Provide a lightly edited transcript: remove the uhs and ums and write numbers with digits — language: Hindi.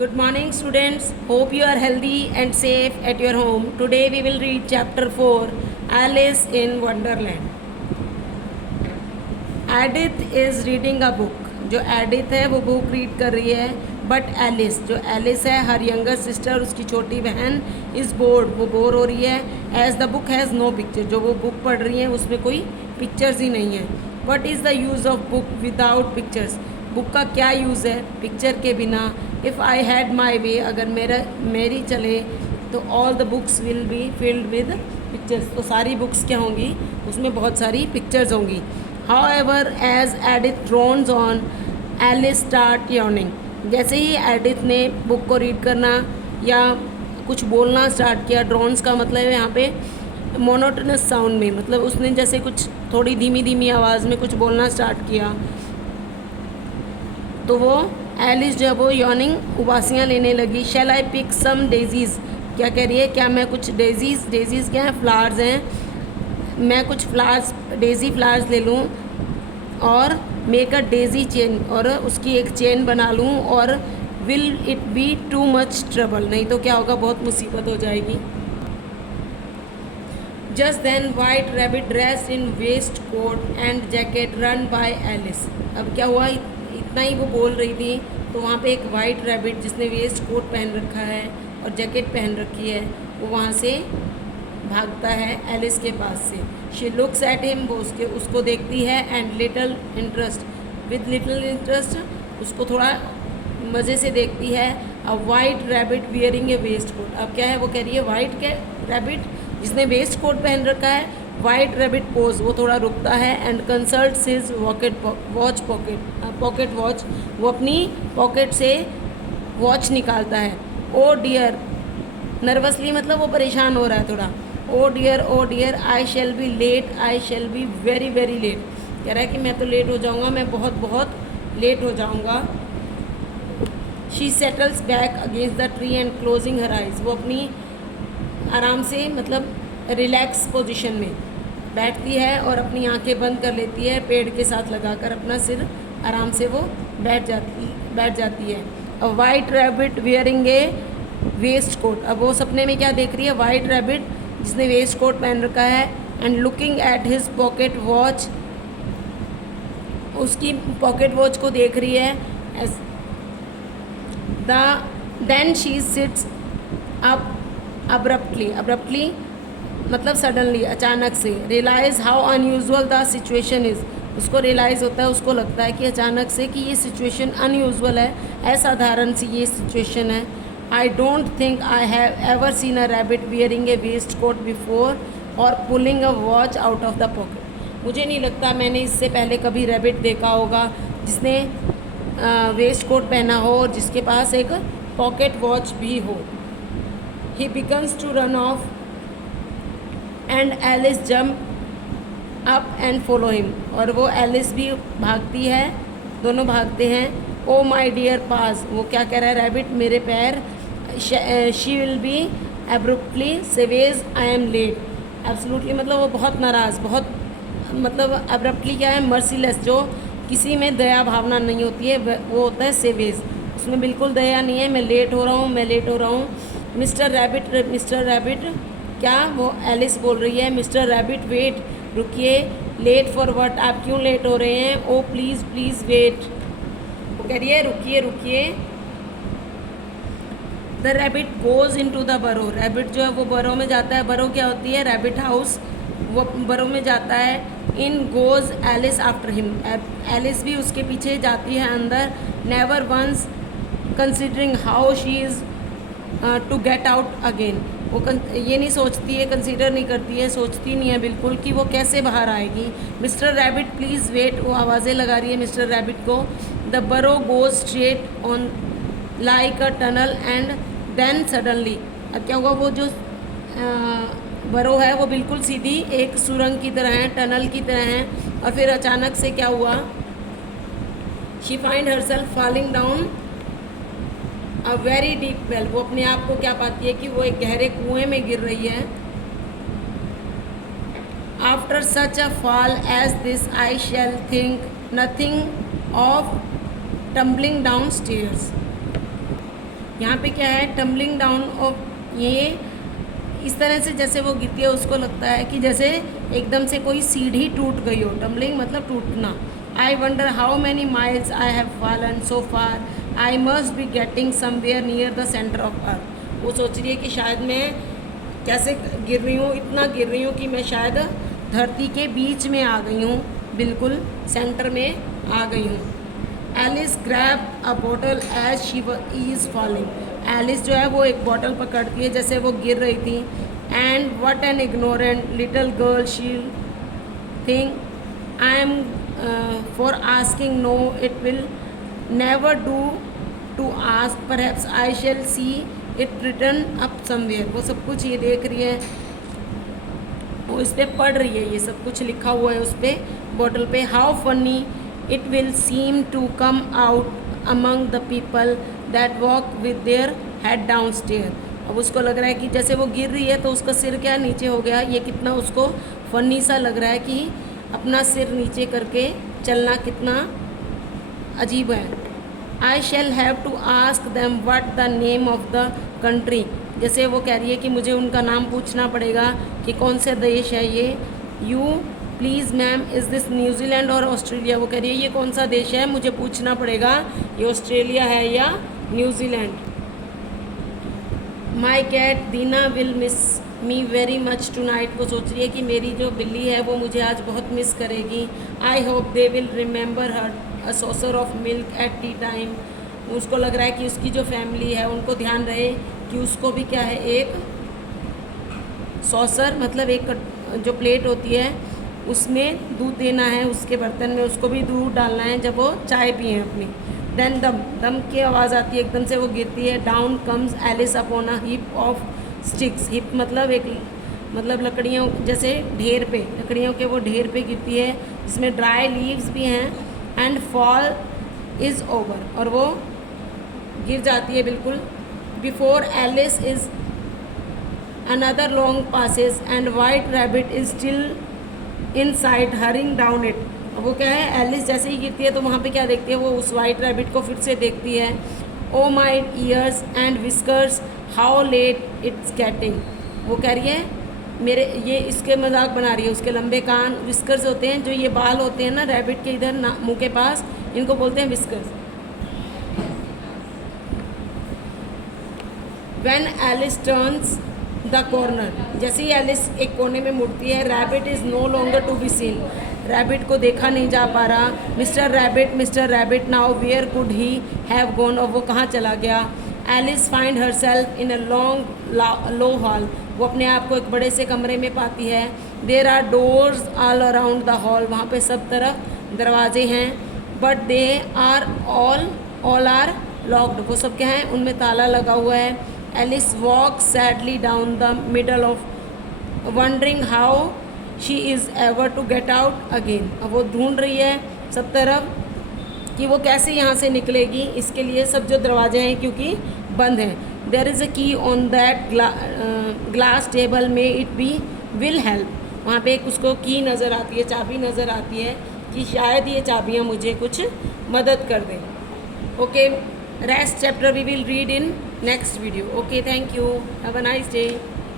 Good morning, students. Hope you are healthy and safe at your home. Today we will read chapter 4, Alice in Wonderland. Edith is reading a book. जो एडिथ है वो बुक रीड कर रही है. बट एलिस, जो एलिस है, हर यंगर सिस्टर, उसकी छोटी बहन, इज़ बोर्ड, वो बोर हो रही है. As the book has no picture, जो वो बुक पढ़ रही है उसमें कोई पिक्चर्स ही नहीं है. What is the use of book without pictures. Book का क्या यूज़ है पिक्चर के बिना. इफ़ आई हैड माई वे, अगर मेरी चले तो all the books will be filled with pictures. तो सारी बुक्स क्या होंगी, उसमें बहुत सारी पिक्चर्स होंगी. However, as Edith drones on, Alice start yawning. जैसे ही एडिथ ने बुक को रीड करना या कुछ बोलना स्टार्ट किया. ड्रोन्स का मतलब है यहाँ पे मोनोटोनस साउंड में, मतलब उसने जैसे कुछ थोड़ी धीमी धीमी आवाज़ में कुछ बोलना स्टार्ट किया तो वो एलिस जो है वो यॉर्निंग उबासियाँ लेने लगी. शैल आई पिक सम डेजीज़, क्या कह रही है, क्या मैं कुछ डेजीज़ क्या हैं, फ्लावर्स हैं, मैं कुछ फ्लावर्स, डेज़ी फ्लावर्स ले लूँ और मेक अ डेज़ी चेन, और उसकी एक चेन बना लूँ. और will it be too much trouble, नहीं तो क्या होगा, बहुत मुसीबत हो जाएगी. Just then white rabbit dressed in waistcoat and jacket run by Alice. अब क्या हुआ, इतना ही वो बोल रही थी तो वहाँ पे एक वाइट रैबिट जिसने वेस्ट कोट पहन रखा है और जैकेट पहन रखी है, वो वहाँ से भागता है एलिस के पास से. शी लुक्स एट हिम, वो उसको देखती है. And little interest, with little interest, उसको थोड़ा मज़े से देखती है. A white rabbit wearing a waistcoat. अब क्या है, वो कह रही है वाइट के रैबिट जिसने वेस्ट कोट पहन रखा है. वाइट रैबिट पोज, वो थोड़ा रुकता है. And consults his pocket watch, वो अपनी पॉकेट से वॉच निकालता है. ओ डियर, नर्वसली मतलब वो परेशान हो रहा है थोड़ा. Oh dear I shall be late, I shall be very very late. कह रहा है कि मैं तो लेट हो जाऊँगा, मैं बहुत बहुत लेट हो जाऊँगा. She settles back against the tree and closing her eyes, वो अपनी आराम से मतलब रिलैक्स पोजीशन में बैठती है और अपनी आंखें बंद कर लेती है, पेड़ के साथ लगाकर अपना सिर आराम से वो बैठ जाती है. A white rabbit wearing a waistcoat. अब वो सपने में क्या देख रही है, वाइट रैबिट जिसने वेस्ट कोट पहन रखा है. And looking at his pocket watch, उसकी पॉकेट वॉच को देख रही है. Then she sits up abruptly मतलब सडनली, अचानक से. Realise how unusual the situation is, उसको रियलाइज़ होता है, उसको लगता है कि अचानक से कि ये सिचुएशन अनयूजुअल है, असाधारण सी ये सिचुएशन है. I don't think I have ever seen a rabbit wearing a waistcoat before or pulling a watch out of the pocket. मुझे नहीं लगता मैंने इससे पहले कभी रैबिट देखा होगा जिसने वेस्ट कोट पहना हो और जिसके पास एक पॉकेट वॉच भी हो. He begins to run off and Alice jump up and follow him, और वो एलिस भी भागती है, दोनों भागते हैं. ओ माई डियर पास, वो क्या कह रहा है रैबिट, मेरे पैर. She will be abruptly savage I am late. Absolutely मतलब वो बहुत नाराज़, बहुत मतलब एब्रप्टली क्या है, मर्सीलेस, जो किसी में दया भावना नहीं होती है, वो होता है सेवेज. उसमें बिल्कुल दया नहीं है, मैं लेट हो रहा हूँ. मिस्टर रैबिट, क्या वो एलिस बोल रही है. मिस्टर रैबिट वेट, रुकिए. लेट फॉर व्हाट, आप क्यों लेट हो रहे हैं. ओ प्लीज़ वेट, वो कह रही है रुकिए. The rabbit goes in to the burrow, rabbit जो है वो बरो में जाता है. बरो क्या होती है, रैबिट हाउस, वो बरो में जाता है. In goes Alice after him, Alice भी उसके पीछे जाती है अंदर. Never once considering how she is to get out again, वो ये नहीं सोचती है, कंसीडर नहीं करती है, सोचती नहीं है बिल्कुल कि वो कैसे बाहर आएगी. मिस्टर रैबिट प्लीज़ वेट, वो आवाज़ें लगा रही है मिस्टर रैबिट को. The burrow goes straight on like a tunnel and then suddenly. अब क्या हुआ, वो जो बरो है वो बिल्कुल सीधी एक सुरंग की तरह है, टनल की तरह है. और फिर अचानक से क्या हुआ, she find herself falling down a very deep well, वो अपने आप को क्या पाती है कि वो एक गहरे कुएं में गिर रही है. After such a fall as this I shall think nothing of tumbling down stairs. यहाँ पे क्या है, टम्बलिंग डाउन ऑफ, ये इस तरह से जैसे वो गिरती है उसको लगता है कि जैसे एकदम से कोई सीढ़ी टूट गई हो। टम्बलिंग मतलब टूटना। I wonder how many miles I have fallen so far, I must be getting somewhere near the centre of earth. वो सोच रही है कि शायद मैं कैसे गिर रही हूँ, इतना गिर रही हूँ कि मैं शायद धरती के बीच में आ गई हूँ, बिल्कुल सेंटर में आ गई हूँ। Alice grab a bottle as she is falling. Alice जो है वो एक बॉटल पकड़ती है जैसे वो गिर रही थी। And what an ignorant little girl she think I am for asking, no it will never do to ask, perhaps I shall see it written up somewhere. वो सब कुछ ये देख रही है, वो इस पर पढ़ रही है, ये सब कुछ लिखा हुआ है उस पर बॉटल पे। How funny it will seem to come out among the people that walk with their head down stair. अब उसको लग रहा है कि जैसे वो गिर रही है तो उसका सिर क्या नीचे हो गया, ये कितना उसको फनी सा लग रहा है कि अपना सिर नीचे करके चलना कितना अजीब है। I shall have to ask them what the name of the country. जैसे वो कह रही है कि मुझे उनका नाम पूछना पड़ेगा कि कौन से देश है ये। You please ma'am, is this New Zealand और ऑस्ट्रेलिया। वो कह रही है ये कौन सा देश है, मुझे पूछना पड़ेगा ये ऑस्ट्रेलिया है या New Zealand. My cat Dinah will miss me very much tonight. वो सोच रही है कि मेरी जो बिल्ली है वो मुझे आज बहुत मिस करेगी। I hope they will remember her a saucer of milk at T time. उसको लग रहा है कि उसकी जो फैमिली है उनको ध्यान रहे कि उसको भी क्या है, एक सॉसर मतलब एक जो प्लेट होती है उसमें दूध देना है, उसके बर्तन में उसको भी दूध डालना है जब वो चाय पिए अपनी। देन दम, दम की आवाज़ आती है, एकदम से वो गिरती है। Down comes Alice upon a heap of sticks. Heap मतलब एक मतलब लकड़ियों जैसे ढेर पे, लकड़ियों के वो ढेर पे गिरती है जिसमें ड्राई लीव्स भी हैं। एंड फॉल इज़ ओवर, और वो गिर जाती है बिल्कुल। Before Alice is another long passage and white rabbit is still in sight hurrying down it. वो क्या है, एलिस जैसे ही गिरती है तो वहाँ पे क्या देखती है, वो उस वाइट रैबिट को फिर से देखती है। Oh my ears and whiskers how late it's getting. वो कह रही है मेरे, ये इसके मजाक बना रही है, उसके लंबे कान विस्कर्स होते हैं, जो ये बाल होते हैं ना रैबिट के इधर मुंह के पास, इनको बोलते हैं whiskers. When Alice turns the corner, जैसे ही एलिस एक कोने में मुड़ती है, rabbit is no longer to be seen. Rabbit को देखा नहीं जा पा रहा। Mister rabbit now where could he have gone. और वो कहाँ चला गया। Alice find herself in a long low hall. वो अपने आप को एक बड़े से कमरे में पाती है। There are doors all around the hall. वहाँ पे सब तरफ दरवाजे हैं। But they are all are locked. वो सब क्या हैं, उनमें ताला लगा हुआ है। Alice walk sadly down the middle of wondering how she is ever to get out again. अब वो ढूंढ रही है सब तरफ कि वो कैसे यहाँ से निकलेगी। इसके लिए सब जो दरवाजे हैं क्योंकि बंद हैं। देयर इज़ अ की ऑन दैट ग्लास टेबल में इट बी विल हेल्प। वहाँ पे एक उसको की नज़र आती है, चाबी नज़र आती है कि शायद ये चाबियाँ मुझे कुछ मदद कर दें। Okay, rest chapter we will read in next video. Okay, thank you, have a nice day.